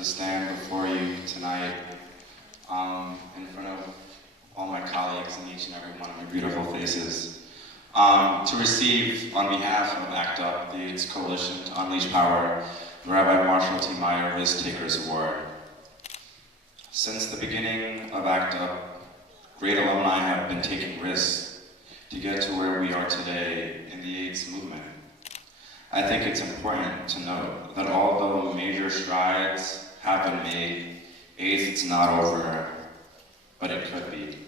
to stand before you tonight in front of all my colleagues and each and every one of your beautiful faces, to receive, on behalf of ACT UP, the AIDS Coalition to Unleash Power, the Rabbi Marshall T. Meyer Risk Takers Award. Since the beginning of ACT UP, great alumni have been taking risks to get to where we are today in the AIDS movement. I think it's important to note that although major strides have been made, AIDS is not over, but it could be.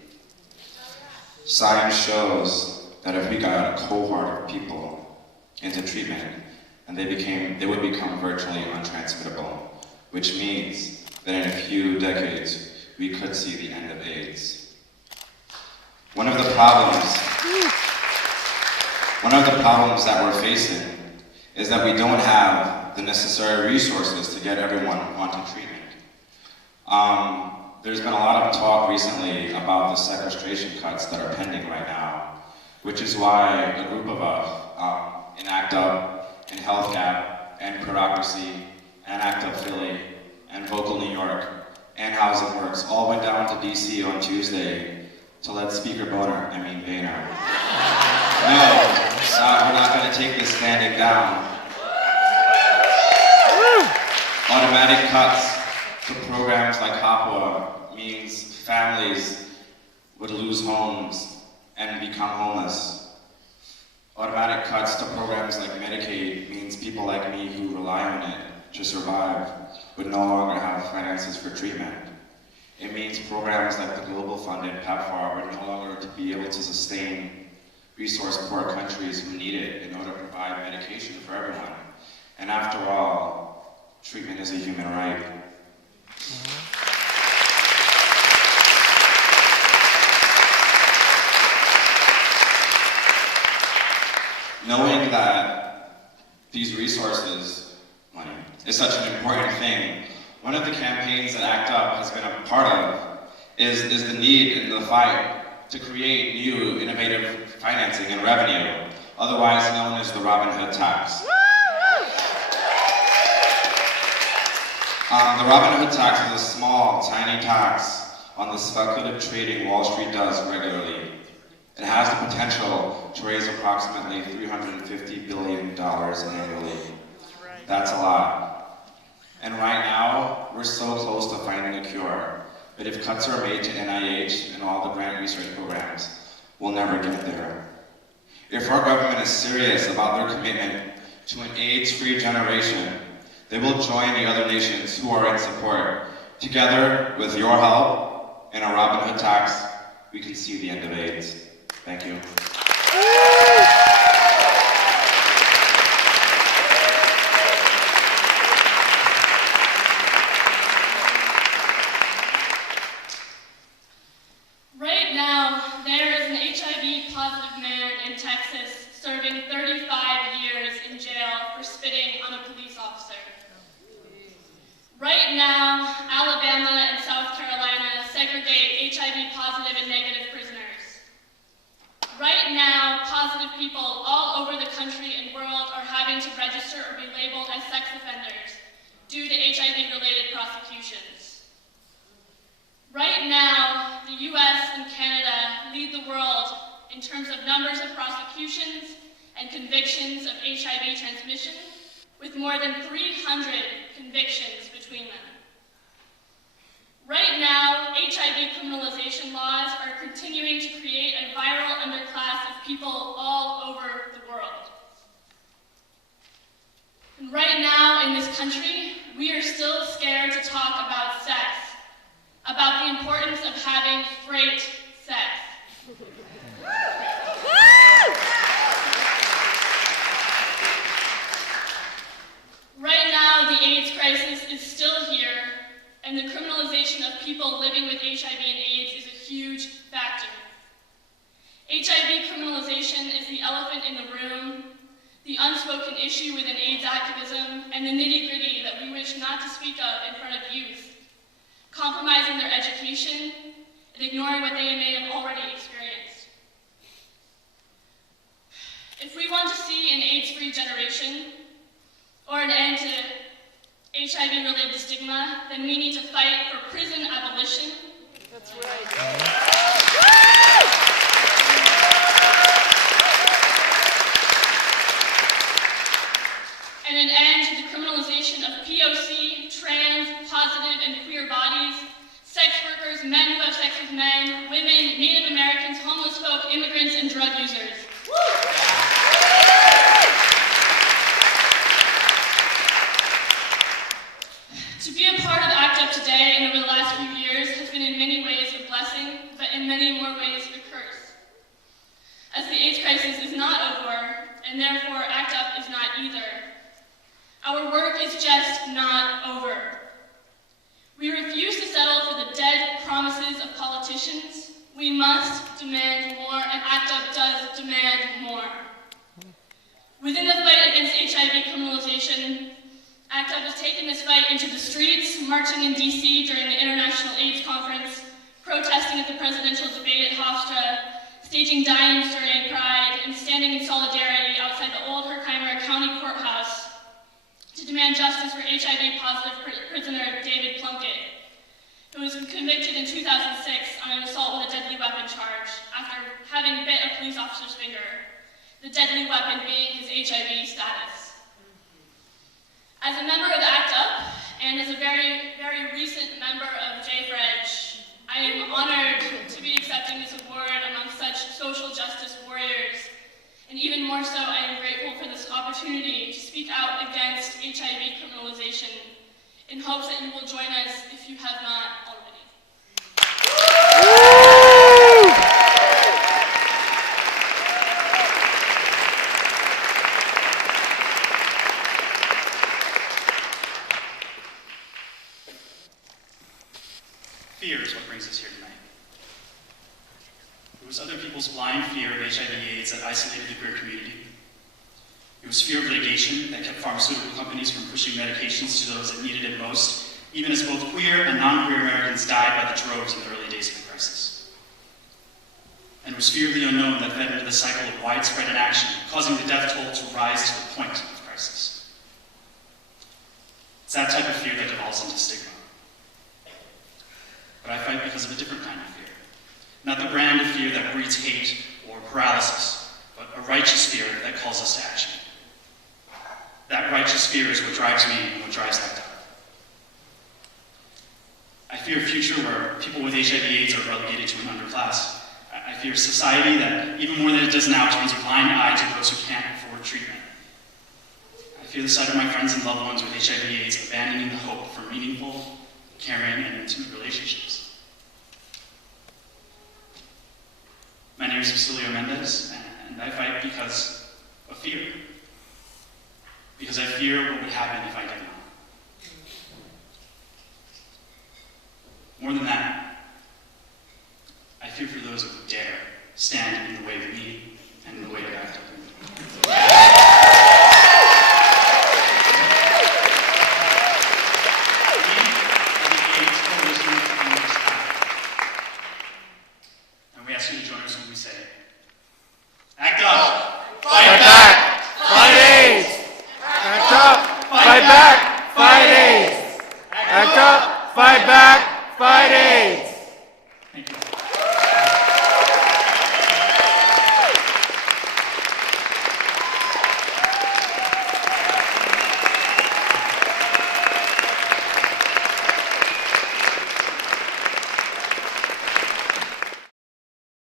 Science shows that if we got a cohort of people into treatment, and they would become virtually untransmittable, which means that in a few decades, we could see the end of AIDS. One of the problems that we're facing is that we don't have the necessary resources to get everyone onto treatment. There's been a lot of talk recently about the sequestration cuts that are pending right now, which is why a group of us in ACT UP, in Health Gap, and Bureaucracy, and ACT UP Philly, and Vocal New York, and Housing Works all went down to DC on Tuesday to let Speaker Boehner. No, we're not going to take this standing down. Automatic cuts to programs like HAPWA means families would lose homes and become homeless. Automatic cuts to programs like Medicaid means people like me who rely on it to survive would no longer have finances for treatment. It means programs like the Global Fund and PEPFAR would no longer be able to sustain resource-poor countries who need it in order to provide medication for everyone. And after all, treatment is a human right. Knowing that these resources, money, is such an important thing, one of the campaigns that ACT UP has been a part of is the need and the fight to create new innovative financing and revenue, otherwise known as the Robin Hood tax. The Robin Hood tax is a small, tiny tax on the speculative trading Wall Street does regularly. It has the potential to raise approximately $350 billion annually. That's a lot. And right now, we're so close to finding a cure. But if cuts are made to NIH and all the grant research programs, we'll never get there. If our government is serious about their commitment to an AIDS-free generation, they will join the other nations who are in support. Together, with your help and a Robin Hood tax, we can see the end of AIDS. Thank you. Right now, there is an HIV-positive man in Texas serving 35 years in jail for spitting on a police officer. Right now, Alabama and South Carolina segregate HIV-positive and negative prisoners. Right now, positive people all over the country and world are having to register or be labeled as sex offenders due to HIV-related prosecutions. Right now, the US and Canada lead the world in terms of numbers of prosecutions and convictions of HIV transmission, with more than 300 convictions between them. Right now, HIV criminalization laws are continuing to create a viral underclass of people all over the world. And right now in this country, we are still scared to talk about sex, about the importance of having great sex. Right now, the AIDS crisis is still here, and the criminalization of people living with HIV and AIDS is a huge factor. HIV criminalization is the elephant in the room, the unspoken issue within AIDS activism, and the nitty-gritty that we wish not to speak of in front of youth, compromising their education and ignoring what they may have already experienced. If we want to see an AIDS-free generation, or an end to HIV-related stigma, then we need to fight for prison abolition. That's right. And an end to the criminalization of POC, trans, positive, and queer bodies, sex workers, men who have sex with men, women, Native Americans, homeless folk, immigrants, and drug users. To be a part of ACT UP today and over the last few years has been in many ways a blessing, but in many more ways a curse. As the AIDS crisis is not over, and therefore ACT UP is not either. Our work is just not over. We refuse to settle for the dead promises of politicians. We must demand more, and ACT UP does demand more. Within the fight against HIV criminalization, ACT UP has taken this fight into the streets, marching in DC during the International AIDS Conference, protesting at the presidential debate at Hofstra, staging dimes during Pride, and standing in solidarity outside the old Herkimer County Courthouse to demand justice for HIV-positive prisoner David Plunkett, who was convicted in 2006 on an assault with a deadly weapon charge after having bit a police officer's finger, the deadly weapon being his HIV status. As a member of ACT UP, and as a very, very recent member of JFREJ, I am honored to be accepting this award among such social justice warriors. And even more so, I am grateful for this opportunity to speak out against HIV criminalization in hopes that you will join us if you have not already. Fear is what brings us here tonight. It was other people's blind fear of HIV/AIDS that isolated the queer community. It was fear of litigation that kept pharmaceutical companies from pushing medications to those that needed it most, even as both queer and non-queer Americans died by the droves in the early days of the crisis. And it was fear of the unknown that fed into the cycle of widespread inaction, causing the death toll to rise to the point of crisis. It's that type of fear that devolves into stigma. But I fight because of a different kind of fear. Not the brand of fear that breeds hate or paralysis, but a righteous fear that calls us to action. That righteous fear is what drives me and what drives ACT UP. I fear a future where people with HIV/AIDS are relegated to an underclass. I fear a society that, even more than it does now, turns a blind eye to those who can't afford treatment. I fear the sight of my friends and loved ones with HIV/AIDS abandoning the hope for meaningful, caring, and intimate relationships. My name is Cecilio Mendez, and I fight because of fear. Because I fear what would happen if I did not. More than that, I fear for those who would dare stand in the way of me and in the way of ACT UP. And we ask you to join us when we say, ACT UP! Fight back! Fight AIDS! ACT UP! Fight back! Fight AIDS! ACT UP! Fight back! Fight AIDS!